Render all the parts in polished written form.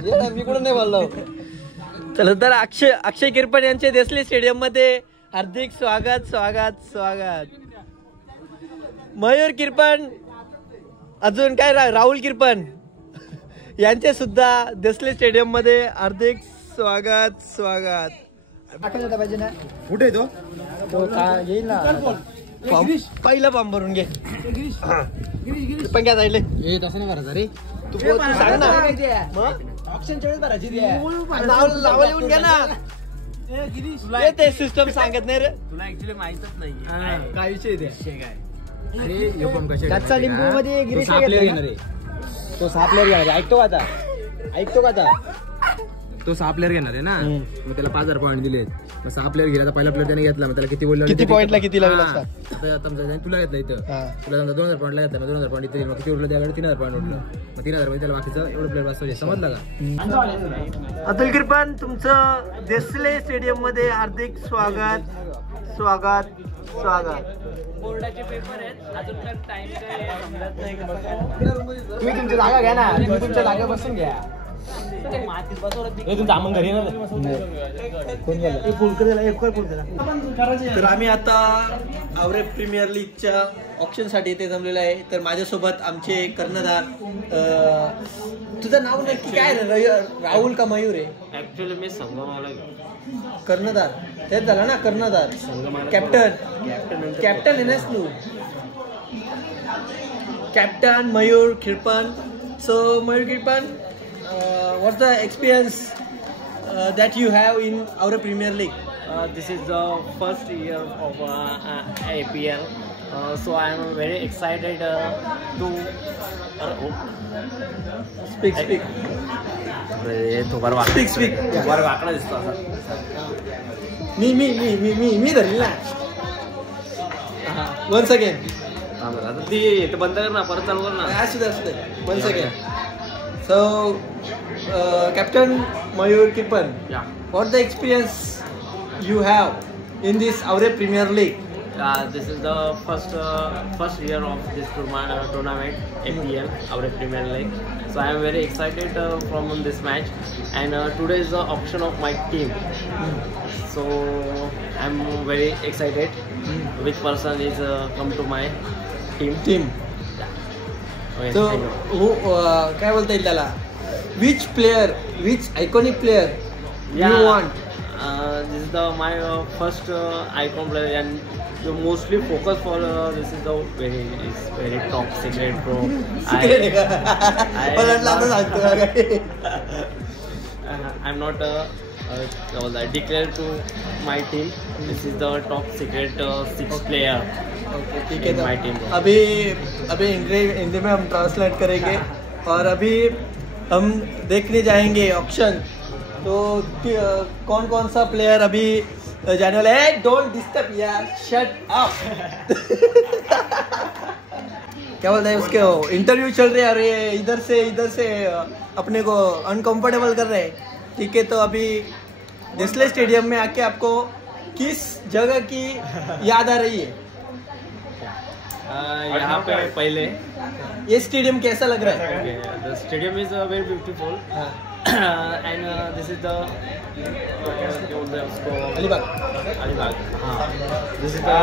मी कुठं नाही बोललो. चला तर अक्षय किरपण यांचे देसले स्टेडियम मध्ये हार्दिक स्वागत स्वागत स्वागत. मयूर किरपण अजून काय राहुल किरपण यांचे सुद्धा देसले स्टेडियम मध्ये हार्दिक स्वागत स्वागत. पाहिजे ना कुठे तो येईल ना पहिला फॉर्म भरून घे. पण काय जाईल तसं नाही भरायचं रे तू सांग ना ऑप्शनच्या वेळेस भरायची नाव लिहून घ्या ना. ते सिस्टम सांगत नाही रे तुला ऍक्च्युली माहितच नाही काय विषय काय. कच्चा लिंबू मध्ये गिरीश घेणार रे तो 6 प्लेअर घेणार आहे. ऐकतो का आता तो 6 प्लेअर घेणार आहे ना मग त्याला 5000 पॉईंट दिले. मग 6 प्लेअर गेला तर पहिला प्लेअर त्याने घेतला मग त्याला किती पॉईंटला किती लावला तुला घेतला इथं तुला समजा 2000 पॉईंटला घेतला 2000 पॉईंट इथे मग किती उरलं त्याकडे 3000 पॉईंट उरलं मग 3000 मध्ये त्याला बाकीचं एवढं प्लेअर वाचवले. समजलं का. अतुल किरपण तुमचं देसले स्टेडियम मध्ये हार्दिक स्वागत स्वागत स्वागत. बोर्डाचे पेपर आहेत अजून तर टाइम समजत नाही. तुम्ही तुमची जागा घ्या ना तुम्ही तुमच्या जागा बसून घ्या. तर आम्ही आता आवरे प्रीमियर लीगच्या ऑप्शन साठी इथे जमलेलं आहे. तर माझ्यासोबत आमचे कर्णधार तुझं नाव नक्की काय राहुल का मयूर आहे. ऍक्च्युअली मी संगमाला कर्णधार तेच झाला ना कर्णधार कॅप्टन आहे नास तू captain Mayur Kirpan. So Mayur Kirpan what's the experience that you have in our Premier League? This is the first year of APL, so I am very excited to speak. तो बार वाकड़ा speak. बार वाकड़ा दिसतो असा. मी धरली ना. once again. आता ती ते बंद कर ना परत चालू कर ना. असू दे once again. So, Captain Mayur Kipan, what the experience you have in this our Premier League? This is the first year of this tournament, APL, our Premier League. So I am very excited from this match, and today is the option of my team. So I am very excited. Which person is come to my team? So काय बोलता येईल त्याला which iconic player you want? This is the my first icon player and the mostly focus for this is the very top secret bro. I'm not declared to my team. This is the top secret 6 player. ठीक है my team. अभी हिंदी में हम translate करेंगे और अभी हम देखने जाएंगे option. तो कौन सा प्लेयर अभी जाने वाला है. डोंट डिस्टर्ब यार शट अप. क्या बोलते हैं उसके इंटरव्यू चल रहे हैं और ये इधर से अपने को अनकंफर्टेबल कर रहे हैं. ठीक है तो अभी देसले स्टेडियम में आके आपको किस जगह की याद आ रही है. यहाँ पे पहले ये स्टेडियम कैसा लग रहा है. The stadium is very beautiful and this is the Alibag. This is the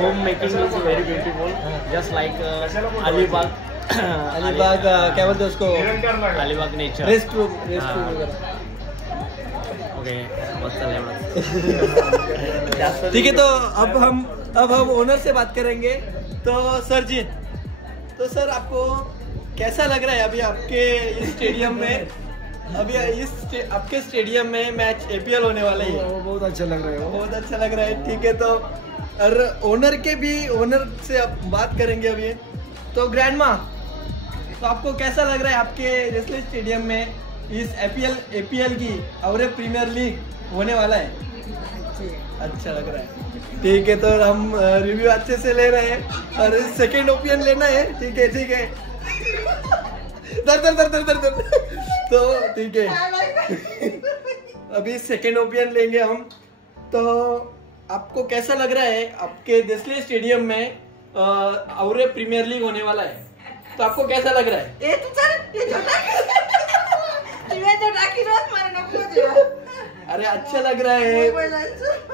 home making is very beautiful, just like Alibag. क्या बोलते हैं उसको. अलीबाग नेचर रेस्ट रूम वगैरह. ठीक है तो अब हम ओनर से बात करेंगे. तो सर जी तो सर आपको कैसा लग रहा है अभी आपके इस स्टेडियम में आपके स्टेडियम में मैच एपीएल होने वाला है. बहुत अच्छा लग रहा है. बहुत अच्छा लग रहा है. ठीक है तो और ओनर से अब बात करेंगे अभी. तो ग्रैंडमा तो आपको कैसा लग रहा है आपके देसले स्टेडियम में इस एपीएल की और प्रीमियर लीग होने वाला है. अच्छा लग रहा है. ठीक है तो हम रिव्यू अच्छे से ले रहे हैं और सेकेंड ओपिनियन लेना है. ठीक है दर तो ठीक है अभी सेकेंड ओपिनियन लेंगे हम. तो आपको कैसा लग रहा है आपके देसले स्टेडियम में और प्रीमियर लीग होने वाला है. तो आपको कैसा लग रहा है. अरे अच्छा लग रहा है.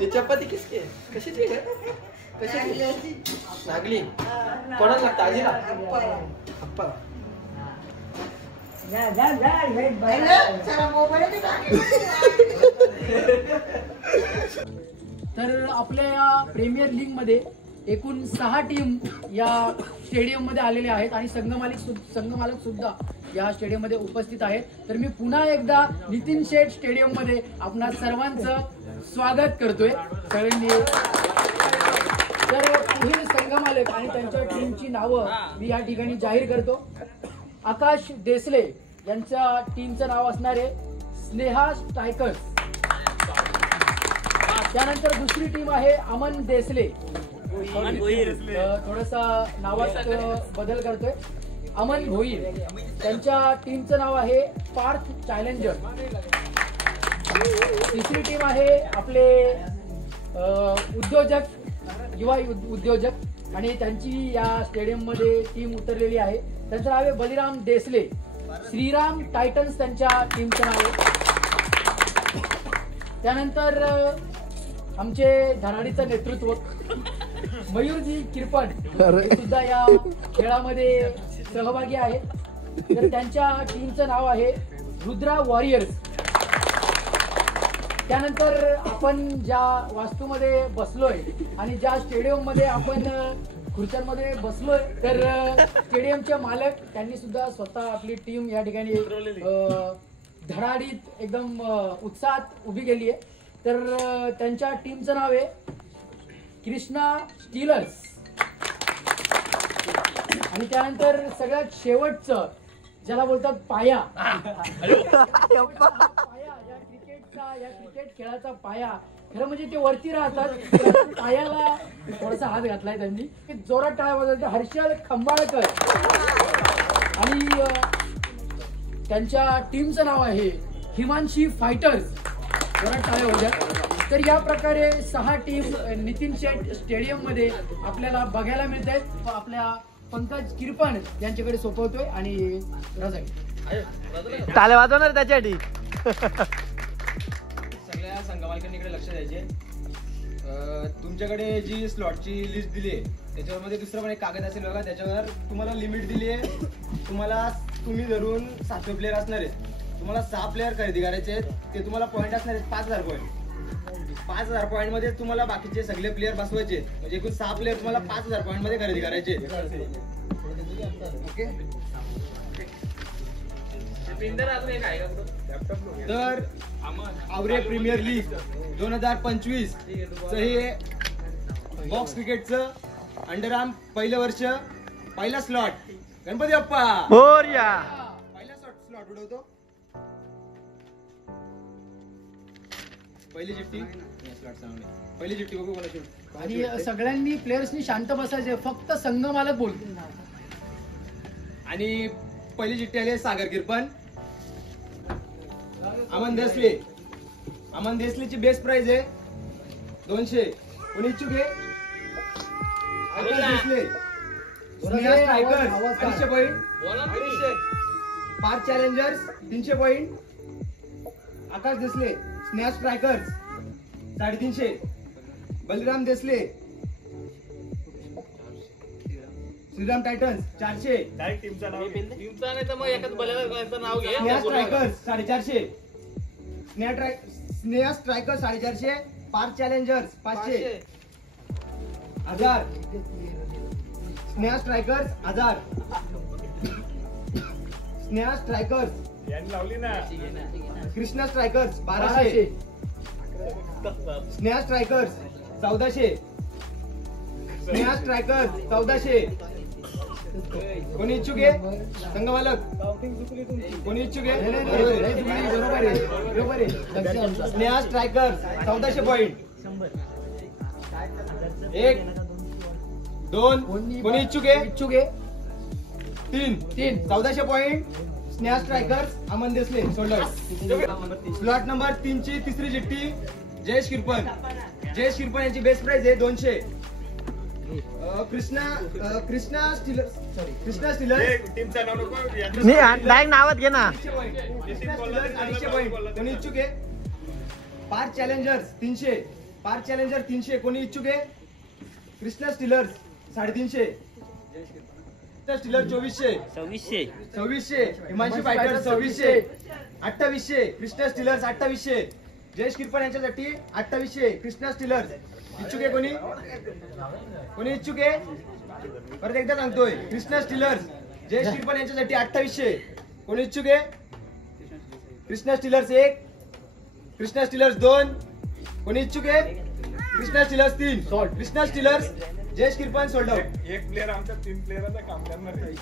ये चपाती किसकी आहे? कशाची आहे? कशाची? नागली. कोणाला लागतं? आजीला? अप्पा. तर आपल्या या प्रीमियर लीग मध्ये एकूण 6 टीम या स्टेडियम मध्ये आलेल्या आहेत आणि संघमालक सुद्धा या स्टेडियम मध्ये उपस्थित आहेत. तर मी पुन्हा एकदा नितीन शेठ स्टेडियम मध्ये आपणा सर्वांचं स्वागत करतोय सगळ्यांनी. तर पुढील संघमालक आणि त्यांच्या टीमची नावं मी या ठिकाणी जाहीर करतो. आकाश देसले यांच्या टीमचं नाव असणार आहे स्नेहा स्ट्रायकर्स. त्यानंतर दुसरी टीम आहे अमन देसले. थोडासा नावात बदल करतोय. अमन भोईर. त्यांच्या टीमचं नाव आहे पार्थ चॅलेंजर. तिसरी टीम आहे आपले उद्योजक, युवा उद्योजक आणि त्यांची या स्टेडियम मध्ये टीम उतरलेली आहे. त्यांचं नाव आहे बलिराम देसले. श्रीराम टायटन्स त्यांच्या टीमचं नाव आहे. त्यानंतर आमचे धनाडीचं नेतृत्व मयूरजी किरपण हे सुद्धा या खेळामध्ये सहभागी आहेत. तर त्यांच्या टीमचं नाव आहे रुद्रा वॉरियर्स. त्यानंतर आपण ज्या वास्तूमध्ये बसलोय आणि ज्या स्टेडियम मध्ये आपण खुर्च्यांमध्ये बसलोय तर स्टेडियमचे मालक त्यांनी सुद्धा स्वतः आपली टीम या ठिकाणी धडाडीत एकदम उत्साहात उभी केली आहे. तर त्यांच्या टीमचं नाव आहे कृष्णा स्टीलर्स. आणि त्यानंतर सगळ्यात शेवटचं ज्याला बोलतात पाया, या क्रिकेट खेळाचा पाया. खरं म्हणजे ते वरती राहतात, पायाला थोडासा हात घातलाय त्यांनी. जोरात टाळ्या वाजवतात हर्षल खंबाळकर. आणि त्यांच्या टीमचं नाव आहे हिमांशी फायटर्स. जोरात टाळ्या होत्या. तर या प्रकारे 6 टीम नितीन शेठ स्टेडियम मध्ये आपल्याला बघायला मिळत आहेत. आपल्या पंकज किरपण यांच्याकडे सोपवतोय आणि रजाई टाळ्या वाजवणार त्याच्यासाठी. सगळ्या संघमालकांकडे लक्ष द्यायचे. तुमच्याकडे जी स्लॉटची लिस्ट दिली आहे त्याच्यामध्ये दुसरं पण एक कागद असेल बघा. त्याच्यावर तुम्हाला लिमिट दिली आहे. तुम्ही धरून 7 प्लेअर असणार आहेत. तुम्हाला 6 प्लेअर खरेदी करायचे आहेत. ते तुम्हाला पॉईंट असणार आहेत 5000 पॉईंट. 5000 पॉईंट मध्ये तुम्हाला बाकीचे सगळे प्लेअर बसवायचे. म्हणजे एकूण 6 प्लेअर तुम्हाला 5000 पॉईंट मध्ये खरेदी करायचे. ओके. तर आवरे प्रीमियर लीग 2025 च हे बॉक्स क्रिकेटचं अंडरआर्म पहिलं वर्ष, पहिला स्लॉट. गणपती बाप्पा मोरया. पहिला स्लॉट उडवतो. पहिली चिठ्ठी बघू कोणाची. आणि सगळ्यांनी प्लेयर्सनी शांत बसायचे. फक्त संघ मालक बोलतो. आणि पहिली चिठ्ठी आली सागर किरपण. अमन देसले. अमन देसलेची बेस्ट प्राइस आहे 200. कोणी इच्छुक आहे? Desale. Strikers 250 point. Parth challengers 300 point. Akash Desale Sneha strikers 350. Baliram Desale Shriram titans 400. Sneha strikers 450. Sneha strikers 450. Parth challengers 500. 1000. Sneha strikers 1000. Sneha strikers Krishna strikers 1200. Sneha strikers 1400. Sneha strikers 1400. कोणी इच्छुक आहे? संघमालक कोणी इच्छुक आहे? बरोबर आहे. Sneha strikers 1400 point. 1 2 कोणी इच्छुक आहे? 3 1400 पॉईंट. स्नेहा स्ट्रायकर्स अमन देसले सोडलं. स्लॉट नंबर 3 ची तिसरी चिठ्ठी जयेश किरपण. जयेश किरपण यांची बेस्ट प्राइस आहे 200. कृष्णा स्टीलर्स टीमचं नाव नको याचं डायरेक्ट नावात घे ना. 250 पॉईंट. कोणी इच्छुक आहे? Park challengers 300. Park challenger 300. कोणी इच्छुक आहे? Krishna steelers 350. Steeler 2400. Himanshi fighters 2600. 2800. Krishna steelers 2800. Jayesh Kirpan यांच्यासाठी 2800. कृष्णा स्टीलर्स इच्छुक आहे कोणी? कोणी इच्छुक आहे? परत एकदा सांगतोय, कृष्णा स्टीलर्स जयेश किरपण यांच्यासाठी 2800. कोणी इच्छुक आहे? कृष्णा स्टीलर्स 1. कृष्णा स्टीलर्स 2. कोणी इच्छुक आहे? Krishna steelers 3. Krishna steelers Jayesh Kirpan sold out. एक प्लेअर आमच्या 3 प्लेअरांचा काम करणार आहे.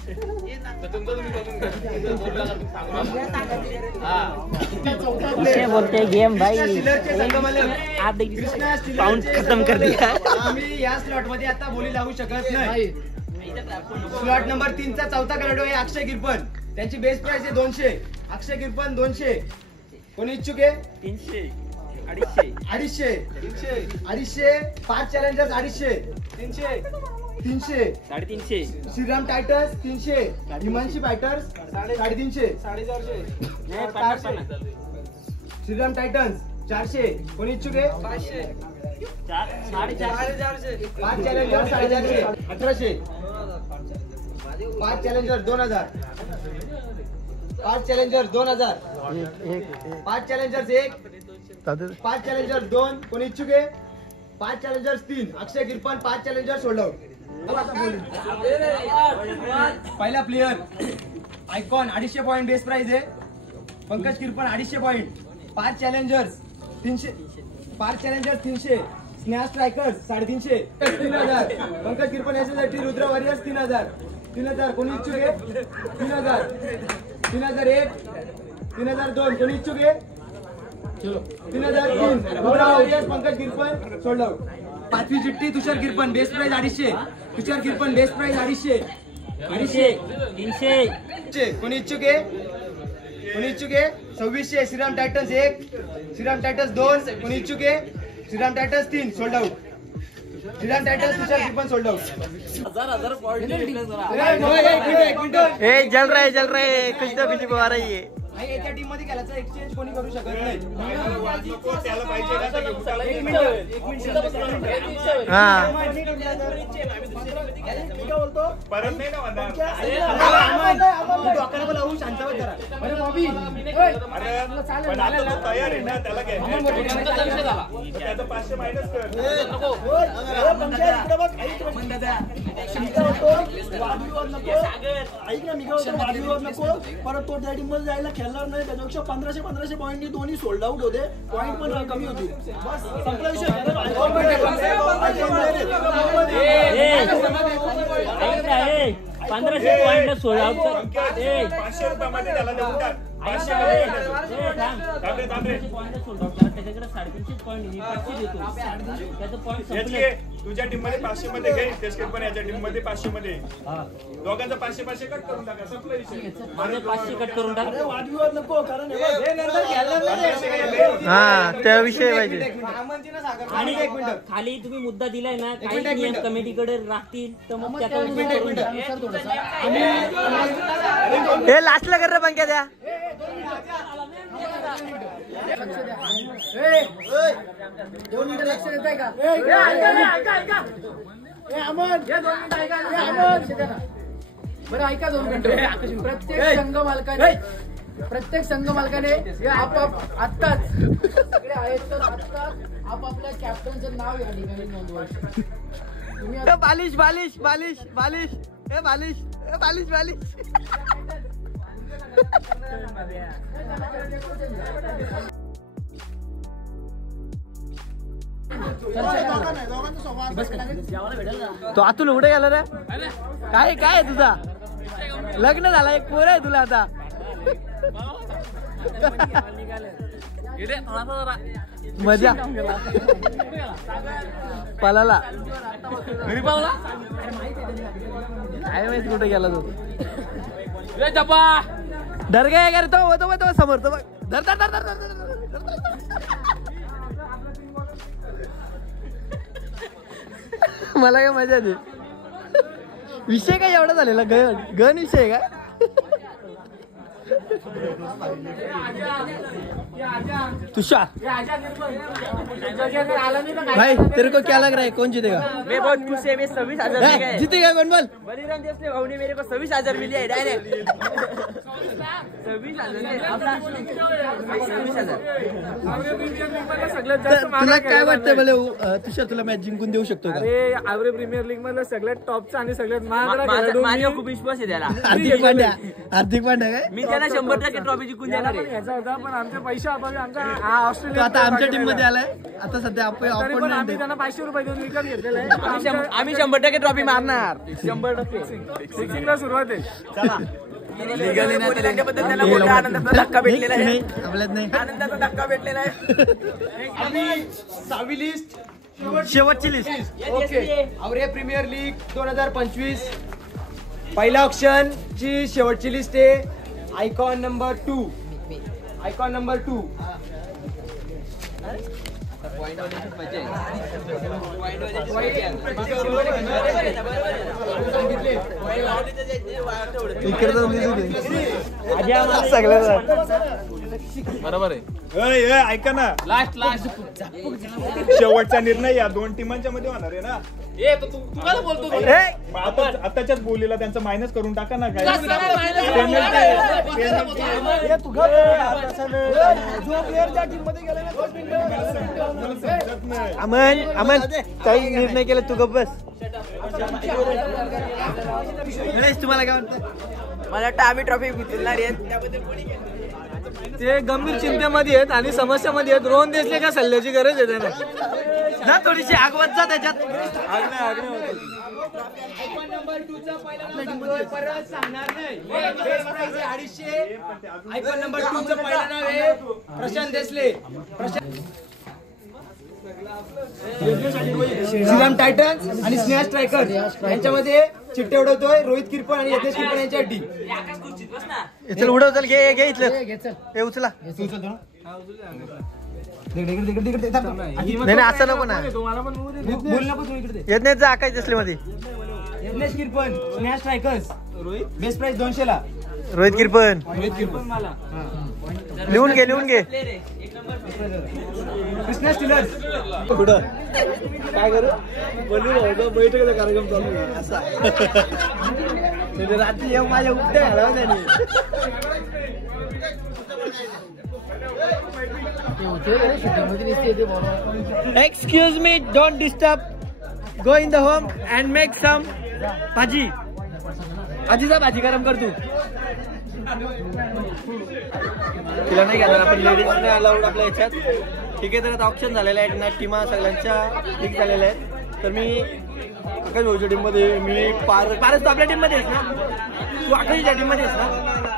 बोलते गेम भाई. कृष्णा स्टीलरचे संघमालक कृष्णा पाऊंड खतम कर दिया. आम्ही या स्लॉट मध्ये आता बोली लावू शकत नाही. स्लॉट नंबर 3 चा चौथा खेळाडू आहे अक्षय किरपण. त्यांची बेस्ट प्राइस आहे 200. अक्षय किरपण 200. कोणी इच्छुक आहे? 300 250. Park challengers 250. 300. 350 Shriram titans 300. Himanshi fighters 350. Shriram titans 400. कोणी इच्छुक आहे? 450 park challenger 450. 1800. Park challenger 2000. Park challenger 2000. Park challengers 1. Park challenger 2. कोणी इच्छुक आहे? Park challengers 3. Akshay Kirpan park challenger sold out. पहिला player icon 250 point best price आहे. Pankaj Kirpan 250 point. Park challengers 300. Park challengers 300. Snatch strikers 350. 3000. Pankaj किरपण याच्यासाठी Rudra warriors 3000. 3000. कोणी इच्छुक आहे? 3000. 3001. 3002. कोणी इच्छुक आहे? 3003. Rudra warriors Pankaj Kirpan sold out. पाचवी चिठ्ठी Tushar Kirpan best price 250. Tushar Kirpan best price 250. 300. कोणी इच्छुक आहे? कोणी इच्छुक आहे? 2600. श्रीराम टायटन्स 1. श्रीराम टायटन्स 2. कोणी इच्छुक आहे? Shriram titans 3 sold out. Shriram titans Tushar Kirpan sold out. 1000 point एक मिनिट. चल रहा है कुछ तो कुछ आ रही है. याच्या टीम मध्ये खेळायचं एक्सचेंज कोणी करू शकत नाही. नको त्याला पाहिजे ना तर घेऊन टाक. एक मिनिट. हा परत नाही ना म्हणणार. डॉक्टरला लावून शांतता करा. अरे पण आता तो तयार आहे ना त्याला घ्यायचं. त्याचं 500 मायनस कर. ऐक ना, मी काय होतो वादविवाद नको. परत तो त्या टीम मध्ये जायला खेळणार नाही. त्याच्यापेक्षा 1500 पॉईंटनी दोन्ही सोल्ड आउट होते. पॉईंट पण कमी होती. बस संपला विषय. 1500 पॉइंट सोल्ड आउट. 500 रुपयामध्ये त्याला देऊन टाक. 500 त्याच्याकडे 350 पॉईंट 500 देतो. त्याचं पॉईंट तुझ्या टीम मध्ये 500 मध्ये घे. तेच पण याच्या टीम मध्ये 500 मध्ये. दोघांचा 500 कट करून टाका. संपला विषय. माझे 500 कट करून टाक. वादविवाद नको. कारण हा त्याविषयी पाहिजे. आणि खाली तुम्ही मुद्दा दिलाय ना, काही नियम कमिटीकडे राखतील तर मग त्याचा हे लास्टला कर रे पंक्या द्या. दोन मिनिटं लक्ष देत आहे का? बरं ऐका 2 मिनिटं. प्रत्येक संघ मालकाने आत्ताच सगळे आहेत तर आत्ताच आपापल्या कॅप्टनचं नाव या ठिकाणी नोंदवायचं. तुम्ही बालिश बालिश बालिश बालिश हे बालिश हे बालिश बालिश. तो अतुल उडे गेला रे. काय काय तुझा लग्न झाला. एक पोर आहे तुला आता. मजा पलाला काय माहिती कुठे गेला तो. डर गया कर तो समोर तो धर धर धर धर धर मला काय मजा दे. विषय काय एवढा झालेला गण विषय का. तुषार भाई तेरे को क्या लग रहा है कौन जीतेगा. मैं बहुत खुश है. मैं 26,000 जीतेगा कौन बोल. बलिराम देसले भाऊ ने मेरे को 26,000 मिली है डायरेक्ट. 26,000. तुला काय वाटतं बोले तुषार तुला मॅच जिंकून देऊ शकतो का. अरे आवरे प्रीमियर लीग मधलं सगळ्यात टॉपचा आणि सगळ्यात महागडा माझ्या खूप विश्वास आहे त्याला. हार्दिक पांड्या काय मी त्याला 100% ट्रॉफी जिंकून देणार आहे. याचा होता पण आमच्या पैसा अभावी आमचा तो ऑस्ट्रेलिया आता आमच्या टीम मध्ये आलाय. आता सध्या तरी पण आपण आम्ही त्यांना 500 रुपये देऊन विकत घेतलेला आहे. आम्ही 100% ट्रॉफी मारणार. 100% सिक्सिंगला सुरुवात आहे. चला त्याच्याबद्दल त्याला मोठा आनंदाचा धक्का भेटलेला आहे. आपल्यात नाही आनंदाचा धक्का भेटलेला आहे. आम्ही 6वी लिस्ट शेवटची लिस्ट. आवरे प्रीमियर लीग 2025 पहिल्या ऑप्शन ची शेवटची लिस्ट आहे. आयकॉन नंबर 2 बरोबर आहे. ऐका ना लास्ट शेवटचा निर्णय या दोन टीमांच्या मध्ये होणार आहे ना. आताच्याच बोलीला त्यांचं मायनस करून टाका ना. काय अमन काही निर्णय केला तू गप्प बस. तुम्हाला काय वाटतं. मला वाटतं आम्ही ट्रॉफी जिंकणार आहे. त्याबद्दल ते गंभीर चिंतेमध्ये आहेत आणि समस्यामध्ये आहेत. रोहन देसले का सल्ल्याची गरज आहे त्यांना. ना थोडीशी आगवत जा त्याच्यात. परत सांगणार नाही. आयकॉन नंबर 2 चं पहिलं नाव आहे प्रशांत देसले. श्रीराम टायटन्स आणि स्नॅच स्ट्रायकर्स यांच्यामध्ये चिट्टे उडवतोय रोहित किरपण आणि यज्ञेश किरपण यांच्या टीम. चल उडव चल घे इथलं हे उचला. नाही असं नको ना. यज्ञेश आकाश दिसले मध्ये. Yagnesh Kirpan snatch strikers best price 200 ला. रोहित किरपण लिहून घे. कृष्णा स्टीलर्स कुठं काय करू बैठकीचा कार्यक्रम चालू आहे असा. रात्री माझ्या उठ्या घालावं त्यांनी. Excuse me, don't disturb. Go in the home and make some भाजी. आजीचा भाजी गरम कर तू. तिला नाही घेणार आपण. लेडीज नाही अलाउड आपल्या याच्यात. ठीक आहे. तर आता ऑप्शन झालेलं आहे ना. टीमा सगळ्यांच्या ठीक झालेल्या आहेत. तर मी आकाश भाऊच्या टीम मध्ये मी पारस तू आपल्या टीम मध्ये आहेस ना. तू आकाशच्या टीम मध्ये आहेस ना.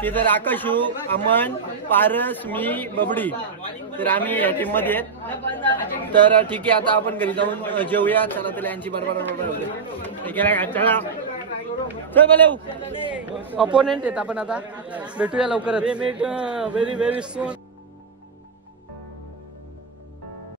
ते तर आकाश अमन पारस मी बबडी तर आम्ही या टीम मध्ये आहेत. तर ठीक आहे. आता आपण घरी जाऊन जेवूया. चला त्याला यांची बरोबर होते. ठीक आहे. चला चल बोले अपोनेंट आहेत आपण. आता भेटूया लवकरच. Very very soon.